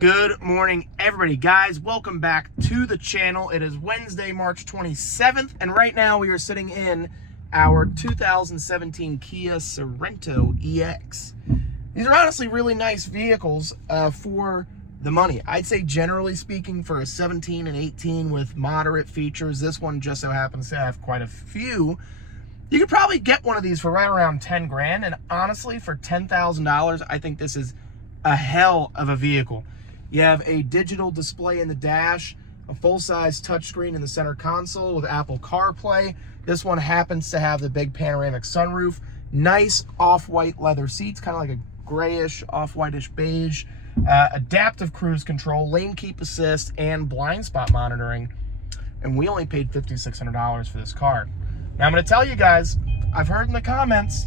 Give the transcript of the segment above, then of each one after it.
Good morning, everybody. Guys, welcome back to the channel. It is Wednesday, March 27th, and right now we are sitting in our 2017 Kia Sorento EX. These are honestly really nice vehicles for the money. I'd say generally speaking for a 17 and 18 with moderate features, this one just so happens to have quite a few. You could probably get one of these for right around 10 grand, and honestly for $10,000, I think this is a hell of a vehicle. You have a digital display in the dash, a full-size touchscreen in the center console with Apple CarPlay. This one happens to have the big panoramic sunroof, nice off-white leather seats, kind of like a grayish, off-whitish beige, adaptive cruise control, lane keep assist, and blind spot monitoring. And we only paid $5,600 for this car. Now I'm going to tell you guys, I've heard in the comments,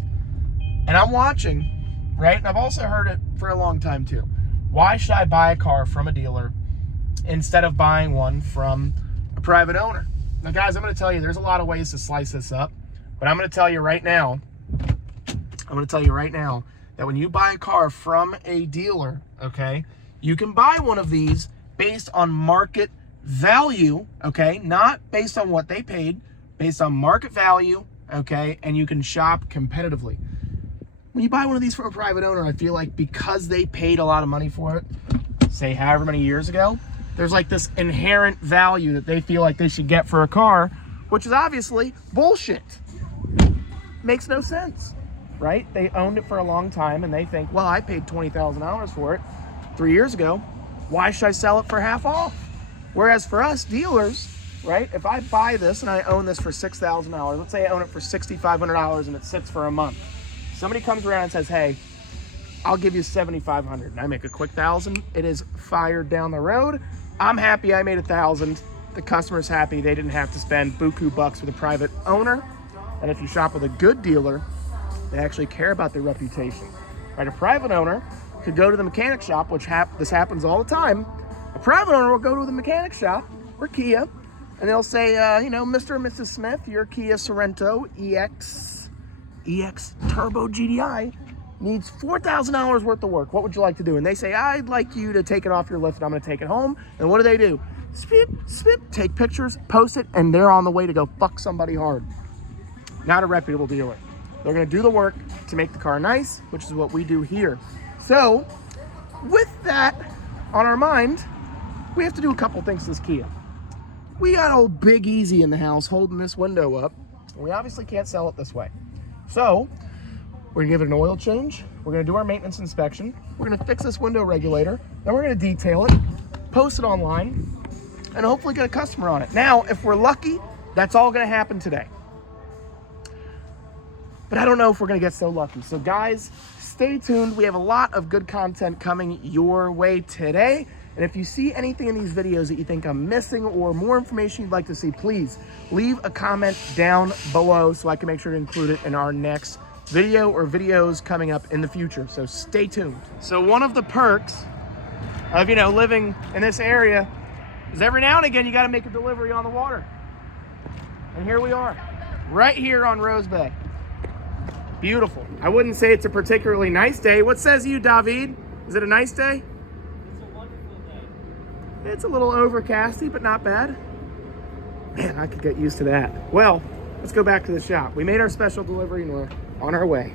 and I'm watching, right? And I've also heard it for a long time too. Why should I buy a car from a dealer instead of buying one from a private owner? Now guys, I'm going to tell you, there's a lot of ways to slice this up, but I'm going to tell you right now, that when you buy a car from a dealer, okay, you can buy one of these based on market value, okay, not based on what they paid, based on market value, okay, and you can shop competitively. When you buy one of these from a private owner, I feel like because they paid a lot of money for it, say however many years ago, there's like this inherent value that they feel like they should get for a car, which is obviously bullshit. Makes no sense, right? They owned it for a long time and they think, well, I paid $20,000 for it 3 years ago. Why should I sell it for half off? Whereas for us dealers, right, if I buy this and I own this for $6,000, let's say I own it for $6,500 and it sits for a month. Somebody comes around and says, hey, I'll give you $7,500, and I make a quick $1,000. It is fired down the road. I'm happy I made $1,000. The customer's happy they didn't have to spend buku bucks with a private owner. And if you shop with a good dealer, they actually care about their reputation. Right? A private owner could go to the mechanic shop, which this happens all the time. A private owner will go to the mechanic shop or Kia, and they'll say, Mr. and Mrs. Smith, your Kia Sorento EX Turbo GDI needs $4,000 worth of work. What would you like to do? And they say, I'd like you to take it off your lift and I'm going to take it home. And what do? Spip, take pictures, post it, and they're on the way to go fuck somebody hard. Not a reputable dealer. They're going to do the work to make the car nice, which is what we do here. So with that on our mind, we have to do a couple things to this Kia. We got old Big Easy in the house holding this window up. We obviously can't sell it this way. So we're gonna give it an oil change. We're gonna do our maintenance inspection. We're gonna fix this window regulator. Then we're gonna detail it, post it online, and hopefully get a customer on it. Now, if we're lucky, that's all gonna happen today. But I don't know if we're gonna get so lucky. So guys, stay tuned. We have a lot of good content coming your way today. And if you see anything in these videos that you think I'm missing or more information you'd like to see, please leave a comment down below so I can make sure to include it in our next video or videos coming up in the future. So stay tuned. So one of the perks of, living in this area is every now and again you got to make a delivery on the water. And here we are, right here on Rose Bay. Beautiful. I wouldn't say it's a particularly nice day. What says you, David? Is it a nice day? It's a little overcasty, but not bad. Man, I could get used to that. Well, let's go back to the shop. We made our special delivery and we're on our way.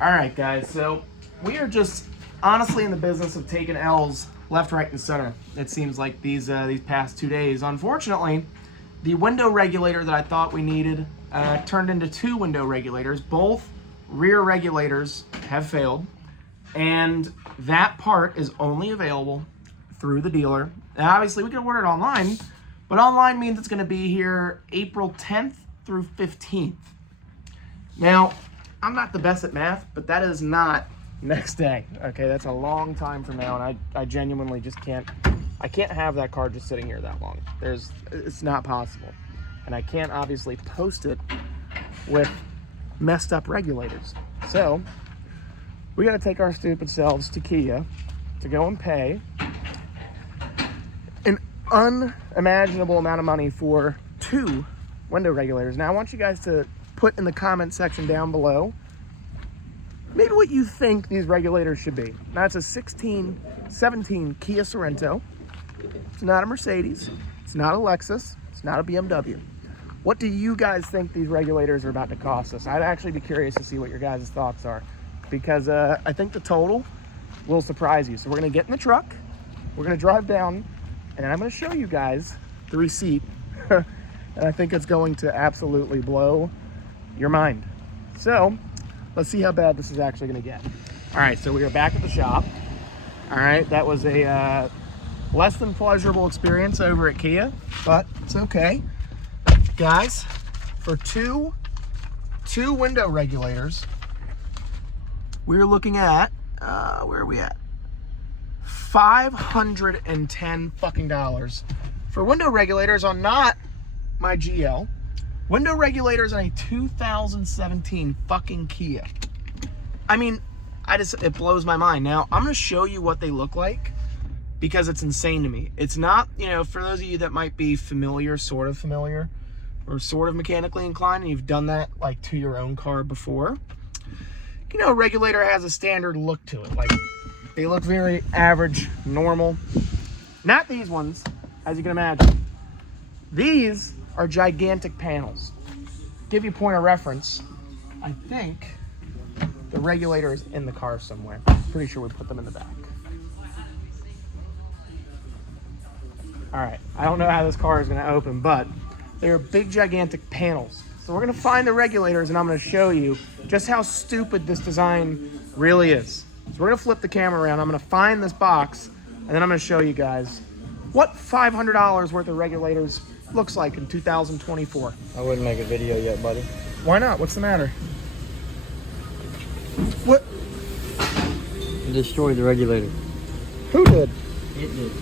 All right, guys, so we are just honestly in the business of taking L's left, right, and center. It seems like these past 2 days. Unfortunately, the window regulator that I thought we needed turned into 2 window regulators. Both rear regulators have failed, and that part is only available through the dealer. Now, obviously, we can order it online, but online means it's going to be here April 10th through 15th. Now, I'm not the best at math, but that is not next day. Okay, that's a long time from now, and I genuinely just can't. I can't have that car just sitting here that long. It's not possible, and I can't obviously post it with messed up regulators. So we got to take our stupid selves to Kia to go and pay an unimaginable amount of money for 2 window regulators. Now I want you guys to put in the comment section down below maybe what you think these regulators should be. Now it's a 17 Kia Sorento. It's not a Mercedes. It's not a Lexus. It's not a BMW. What do you guys think these regulators are about to cost us? I'd actually be curious to see what your guys' thoughts are, because I think the total will surprise you. So we're gonna get in the truck, we're gonna drive down, and I'm gonna show you guys the receipt. And I think it's going to absolutely blow your mind. So let's see how bad this is actually gonna get. All right, so we are back at the shop. All right, that was a less than pleasurable experience over at Kia, but it's okay. Guys, for two window regulators, we're looking at, where are we at? $510 fucking dollars for window regulators on not my GL. Window regulators on a 2017 fucking Kia. I mean, it blows my mind. Now, I'm gonna show you what they look like because it's insane to me. It's not, you know, for those of you that might be familiar, sort of familiar, or sort of mechanically inclined, and you've done that like to your own car before, you know, a regulator has a standard look to it. Like, they look very average, normal. Not these ones, as you can imagine. These are gigantic panels. Give you a point of reference, I think the regulator is in the car somewhere. Pretty sure we put them in the back. All right, I don't know how this car is gonna open, but they are big, gigantic panels. So we're gonna find the regulators, and I'm gonna show you just how stupid this design really is. So we're gonna flip the camera around, I'm gonna find this box, and then I'm gonna show you guys what $500 worth of regulators looks like in 2024. I wouldn't make a video yet, buddy. Why not? What's the matter? What? You destroyed the regulator. Who did? It did.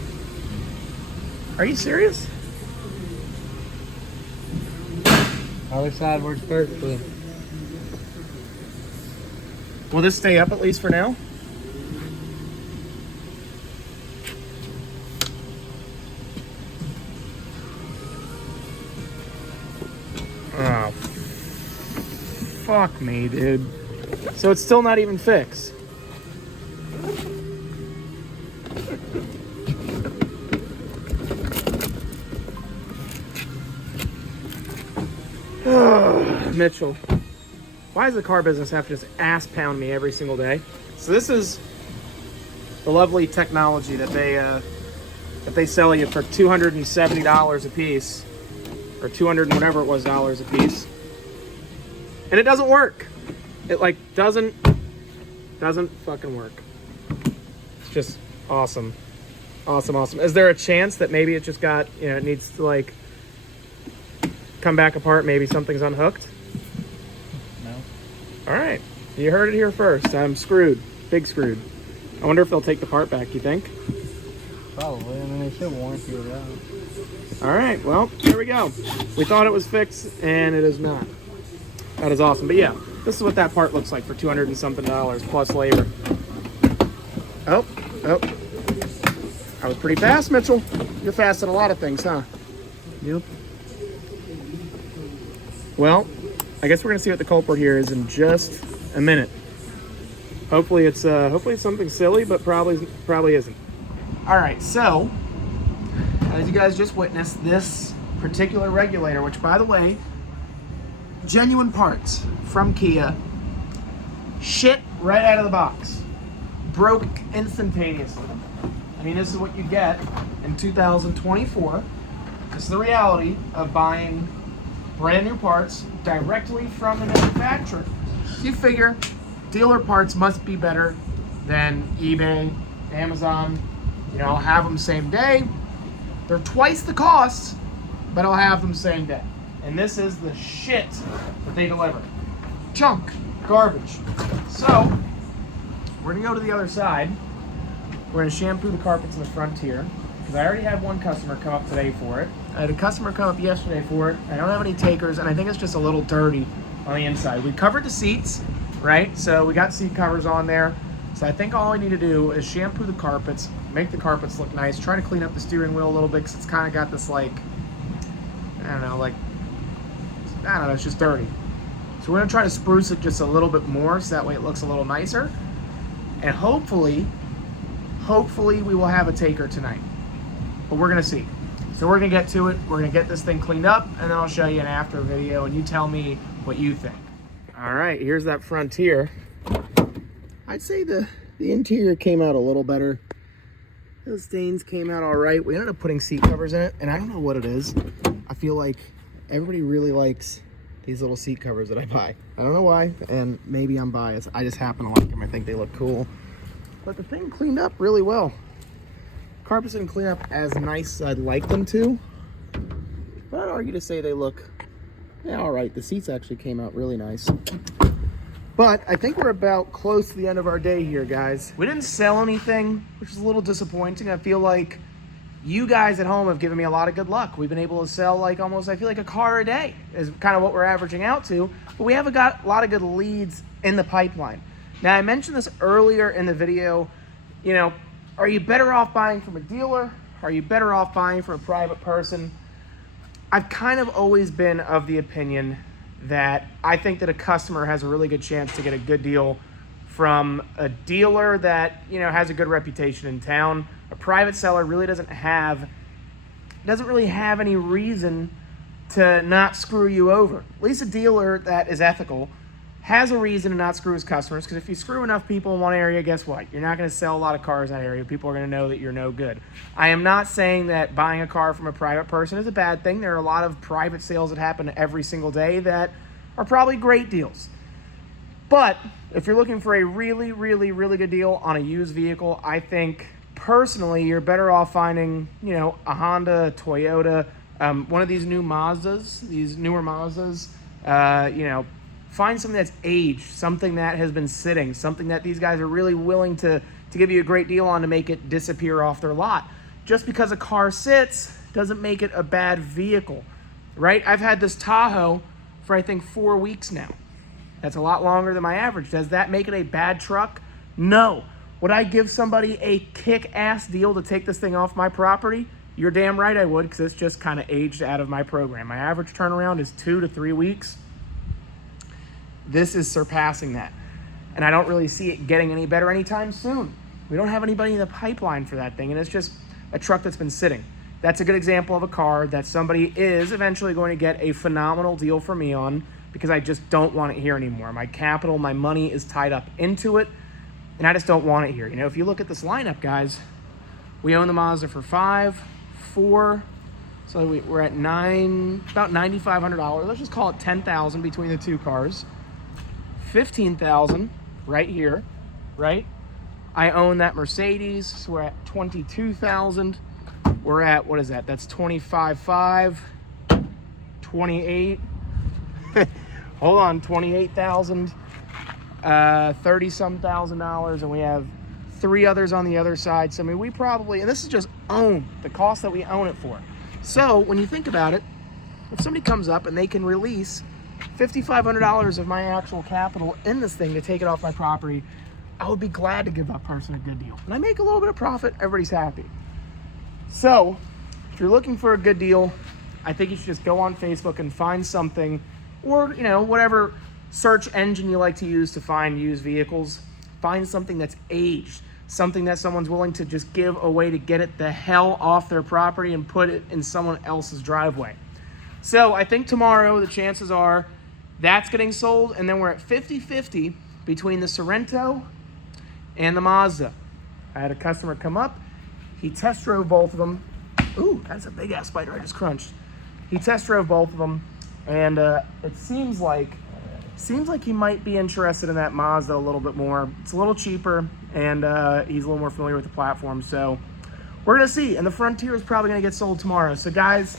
Are you serious? Other side works perfectly. Will this stay up at least for now? Oh, fuck me, dude. So it's still not even fixed. Mitchell, why does the car business have to just ass pound me every single day? So this is the lovely technology that they sell you for $270 a piece, or 200 and whatever it was dollars a piece, and it doesn't work. It like doesn't fucking work. It's just awesome, awesome. Is there a chance that maybe it just got, you know, it needs to like come back apart? Maybe something's unhooked? No. All right, you heard it here first. I'm screwed, big screwed. I wonder if they'll take the part back, you think? Probably. I mean, they should warranty it out. All right, well, here we go. We thought it was fixed, and it is not. That is awesome. But yeah, this is what that part looks like for 200 and something dollars plus labor. Oh. I was pretty fast, Mitchell. You're fast at a lot of things, huh? Yep. Well, I guess we're gonna see what the culprit here is in just a minute. Hopefully it's something silly, but probably isn't. All right, so as you guys just witnessed, this particular regulator, which by the way, genuine parts from Kia, shit right out of the box, broke instantaneously. I mean, this is what you get in 2024. This is the reality of buying brand new parts directly from the manufacturer. You figure dealer parts must be better than eBay, Amazon. You know, I'll have them same day. They're twice the cost, but I'll have them same day. And this is the shit that they deliver. Junk, garbage. So, we're gonna go to the other side. We're gonna shampoo the carpets in the front here, because I already had one customer come up today for it. I had a customer come up yesterday for it. I don't have any takers, and I think it's just a little dirty on the inside. We covered the seats, right? So we got seat covers on there. So I think all I need to do is shampoo the carpets, make the carpets look nice, try to clean up the steering wheel a little bit, because it's kind of got this like, I don't know, it's just dirty. So we're gonna try to spruce it just a little bit more so that way it looks a little nicer. And hopefully we will have a taker tonight. But we're gonna see. So we're gonna get to it. We're gonna get this thing cleaned up, and then I'll show you an after video and you tell me what you think. All right, here's that Frontier. I'd say the interior came out a little better. Those stains came out all right. We ended up putting seat covers in it, and I don't know what it is. I feel like everybody really likes these little seat covers that I buy. I don't know why, and maybe I'm biased. I just happen to like them. I think they look cool. But the thing cleaned up really well. Carpets didn't clean up as nice as I'd like them to, but I'd argue to say they look, yeah, all right. The seats actually came out really nice. But I think we're about close to the end of our day here, guys. We didn't sell anything, which is a little disappointing. I feel like you guys at home have given me a lot of good luck. We've been able to sell like almost, I feel like a car a day is kind of what we're averaging out to. But we haven't got a lot of good leads in the pipeline. Now, I mentioned this earlier in the video. You know, are you better off buying from a dealer? Are you better off buying from a private person? I've kind of always been of the opinion that I think that a customer has a really good chance to get a good deal from a dealer that, you know, has a good reputation in town. A private seller really doesn't really have any reason to not screw you over. At least a dealer that is ethical has a reason to not screw his customers, because if you screw enough people in one area, guess what? You're not going to sell a lot of cars in that area. People are going to know that you're no good. I am not saying that buying a car from a private person is a bad thing. There are a lot of private sales that happen every single day that are probably great deals. But if you're looking for a really, really, really good deal on a used vehicle, I think personally you're better off finding, you know, a Honda, a Toyota, one of these new Mazdas, these newer Mazdas, you know, find something that's aged, something that has been sitting, something that these guys are really willing to give you a great deal on to make it disappear off their lot. Just because a car sits doesn't make it a bad vehicle, right? I've had this Tahoe for I think 4 weeks now. That's a lot longer than my average. Does that make it a bad truck? No. Would I give somebody a kick-ass deal to take this thing off my property? You're damn right I would, because it's just kind of aged out of my program. My average turnaround is 2 to 3 weeks. This is surpassing that. And I don't really see it getting any better anytime soon. We don't have anybody in the pipeline for that thing, and it's just a truck that's been sitting. That's a good example of a car that somebody is eventually going to get a phenomenal deal for me on, because I just don't want it here anymore. My capital, my money is tied up into it, and I just don't want it here. You know, if you look at this lineup, guys, we own the Mazda for $5, $4, so we're at about $9,500. Let's just call it $10,000 between the two cars. $15,000 right here, right? I own that Mercedes, so we're at $22,000. We're at, what is that? That's $25,500, $28,000. Hold on, $28,000, $30-some thousand, and we have 3 others on the other side. So I mean, we probably, and this is just own, the cost that we own it for. So when you think about it, if somebody comes up and they can release $5,500 of my actual capital in this thing to take it off my property, I would be glad to give that person a good deal. And I make a little bit of profit, everybody's happy. So if you're looking for a good deal, I think you should just go on Facebook and find something, or, you know, whatever search engine you like to use to find used vehicles. Find something that's aged, something that someone's willing to just give away to get it the hell off their property and put it in someone else's driveway. So I think tomorrow the chances are that's getting sold, and then we're at 50-50 between the Sorento and the Mazda. I had a customer come up. He test drove both of them. Ooh, that's a big ass spider I just crunched. He test drove both of them, and it seems like he might be interested in that Mazda a little bit more. It's a little cheaper, and he's a little more familiar with the platform. So we're gonna see. And the Frontier is probably gonna get sold tomorrow. So guys,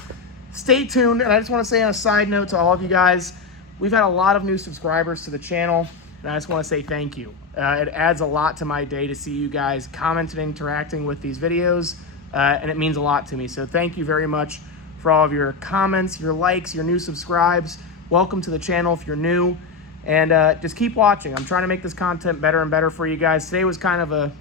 stay tuned. And I just want to say on a side note to all of you guys, we've had a lot of new subscribers to the channel, and I just want to say thank you. It adds a lot to my day to see you guys commenting, interacting with these videos, and it means a lot to me. So thank you very much for all of your comments, your likes, your new subscribes. Welcome to the channel if you're new, and just keep watching. I'm trying to make this content better and better for you guys. Today was kind of a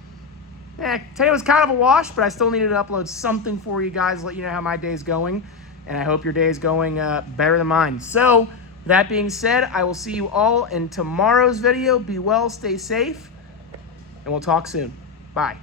wash, but I still needed to upload something for you guys, let you know how my day's going, and I hope your day is going better than mine. So That being said, I will see you all in tomorrow's video. Be well, stay safe, and we'll talk soon. Bye.